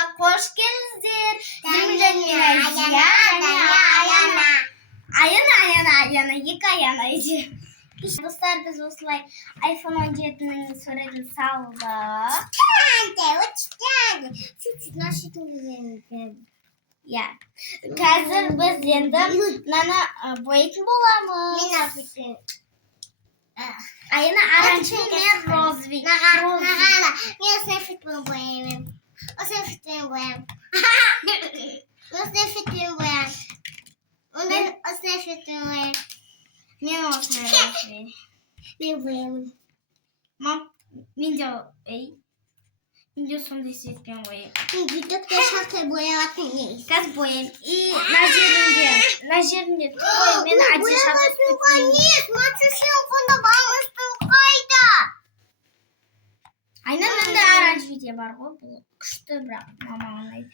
каналыма қош келдіңіздер. Мен Азия, Аяна, екі Аяна еді. Достар, біз осылай iPhone 17-нің суретін салдық. Иә. Қазір біз енді мынаны боятын боламыз. Аяна оранжевый, мен розовый. Мен осындай фитпен бояймын. Осындай фитпен бояймын. Осындай фитпен бояймын. Мен осындай фитпен бояймын. Мен осындай розовый. Мен бояймын. Мен де сондай цветпен бояймын. Мен ютубта шақтай боялатын емес. Қазір бояймын. И на жерінде тұрғой, мен әдейі шақтай бояймын. Айна менде оранжевый де бар ғой, бұл күшті, бірақ мама ұнайды.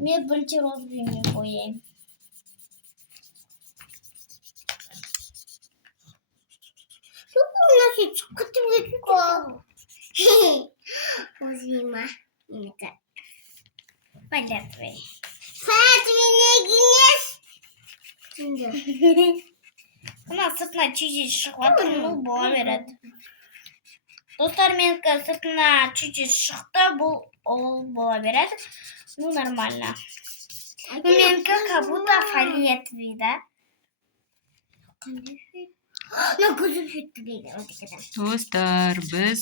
Мен бірінші розовыймен бояймын. Узима. Фиолетовый. Мына сыртына чуть-чуть шығып жатыр, бұл бола береді. Достар, менікі сыртына чуть-чуть шықты, бұл бола береді. Ну, нормально. Менікі как будто фиолетовый, да? Достар, біз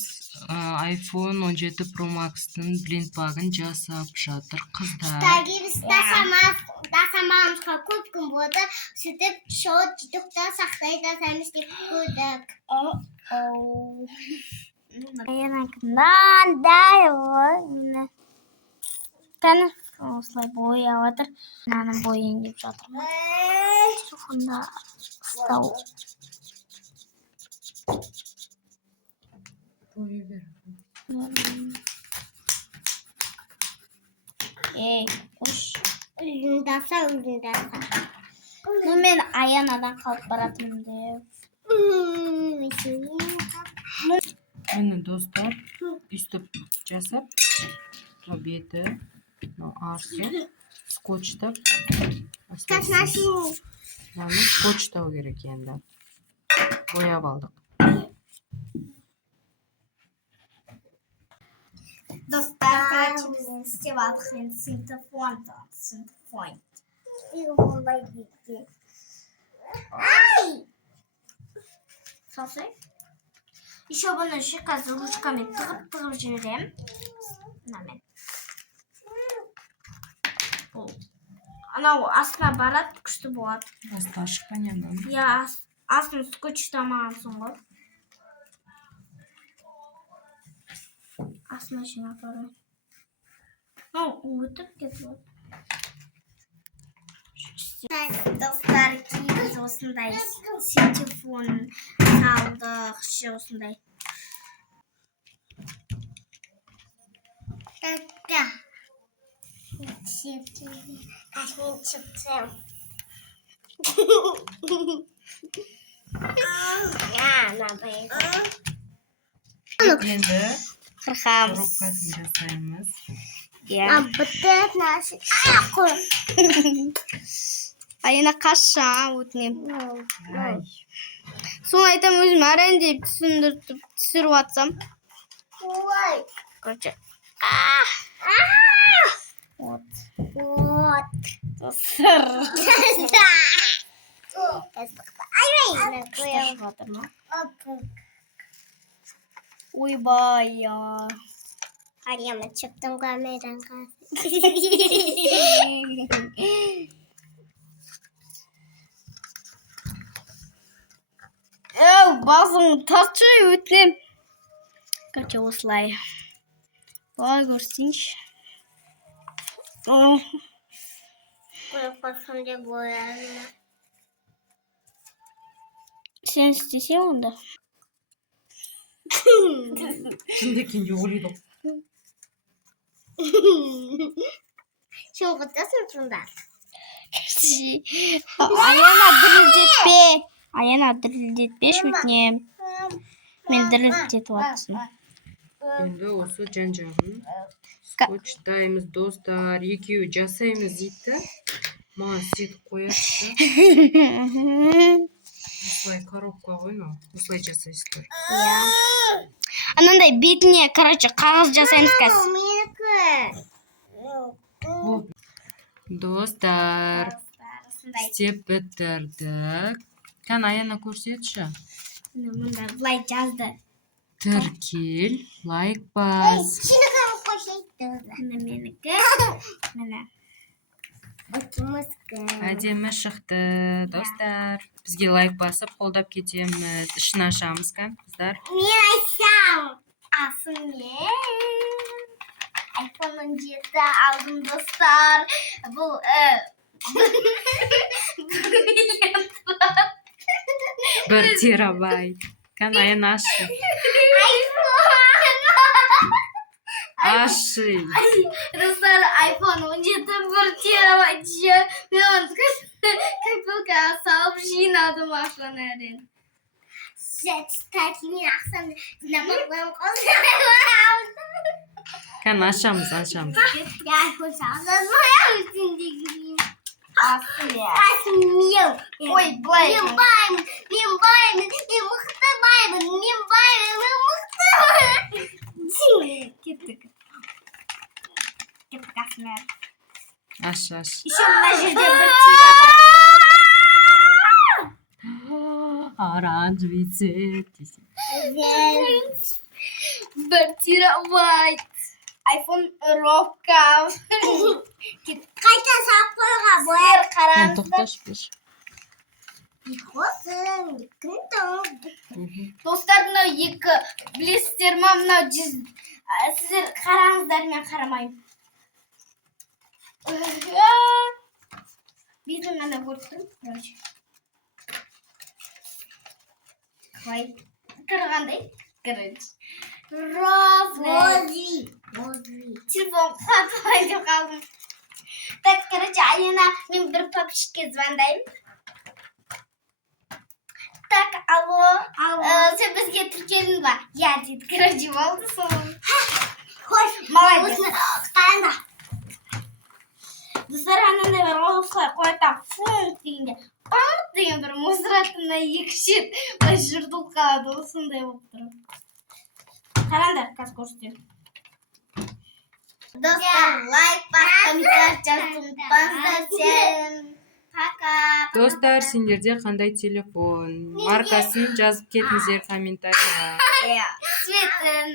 iPhone 17 Pro Max'тың блинд багын жасап жатыр қыздар. Біз дасамамызға көп күн болды. Сөйтіп шоу ютубта сақтай дасамыз деп көрдік. Мынандай ғой. Тәні осылай бояп жатыр. Мынаны бояйын деп жатырмын. Телефонда ұстау. Қош. Үліндаса. Мен Аянадан қалып баратырмын деп. Міне достар, үстіп жасап, беті, арты, скотчтап, скотчтау керек енді. Бояп алдық. Достар, короче, біз істеп алдық енді синтофон. Салсай. Еще бұны қазір ручкамен тығып жіберем. Мынамен. Анау астына барады, күшті болады. Асты ашық панияны. Я астын скотчтамағансың ғой. Астына жинап барайын. Өтіп кетіп. Достар, біз осындай синтофон салдық, осындай. Енді Қырқамыз. коробкасын жасаймыз. Аяна қаша өтінем. Соны айтам, өзім әрен деп түсіріп атсам. Короче. Вот. Достар. Ойбай. Арияма чыптың камеранға. Басың тартшы өтінем. Короче, осылай. Олай көрсеңші. Қойып қосқанда бояны. Сен істесе онда. Şimdi ikinci oluyor. Сен құттасың сонда? Аяна дірілдетпе шөтінем. Мен дірілдетіп атсын. Енді осы жан-жағын скотчтаймыз, достар. Екеуі жасаймыз дейді. Маған сөйтіп қоясыздар. Осылай коробка ғой мынау. Осылай жасайсыздар. Анандай бетіне, короче, қағаз жасаймыз қазір. Менікі. Достар, істеп бітірдік. Аяна көрсетші. Мында былай жазды. Тіркел, лайк бас. Шынықын қошайды. Міне менікі. Міне. Отымызғы. Әдемі шықты, достар. Бізге лайк басып, қолдап кетеміз. Ішін ашамыз, қыздар. Мен айтсам. Асым мен. iPhone 17 aldım dostlar. Bu Бір терабайт. Аяна ашы. Ашы. Dostlar iPhone 17 1 terabayt. Ben onu kapılka salып жинадым ашанарен. Тәтімен ақсан намақлам қолды. Ашамыз. Я қосағыз бояу үстіндегі. Асым я. Асмеу. Ой, былай. Мен баймын, мен мықты баймын, мен мықты. Кеттік. Кеттік асым. Аш. Еще мына жерде 1 терабайт. Оранжевый цвет. 1 терабайт. iPhone ровка. Қайта сақпырға бояр қараңыздар. Тоқташ. Қосын, күн тоң. Достар, мынау екі білесіздер ма, мынау сіздер қараңыздар, мен қарамаймын. Бетін ғана көріп тұрмын, короче. Қалай кірғандай, короче. Розовый. Телефон қатылай деп қалдым. Так, короче, Алина, мен бір папочке звондаймын. Так, алло. Сен бізге тіркелдің ба? Я, дейді, короче, болды соң. Хош, Молодец. қараңда. Достар, анандай бір осылай қоятам, фунт дегенде, памп деген бір мұздыратында екі шет жыртылып қалады, осындай болып тұр. Қараңдар, қазір көрсетемін. Достар, лайк бас, комментарий жазыңыздар. Всем пока. Достар, сендерде қандай телефон? Маркасын жазып кетіңіздер комментарийға. Цветін.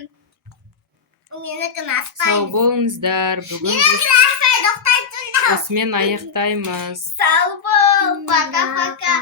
Менікі Сау наспайды. болыңыздар. Бүгін біз Наспайды, тоқтайтын. осымен аяқтаймыз. Сау бол, пока-пока.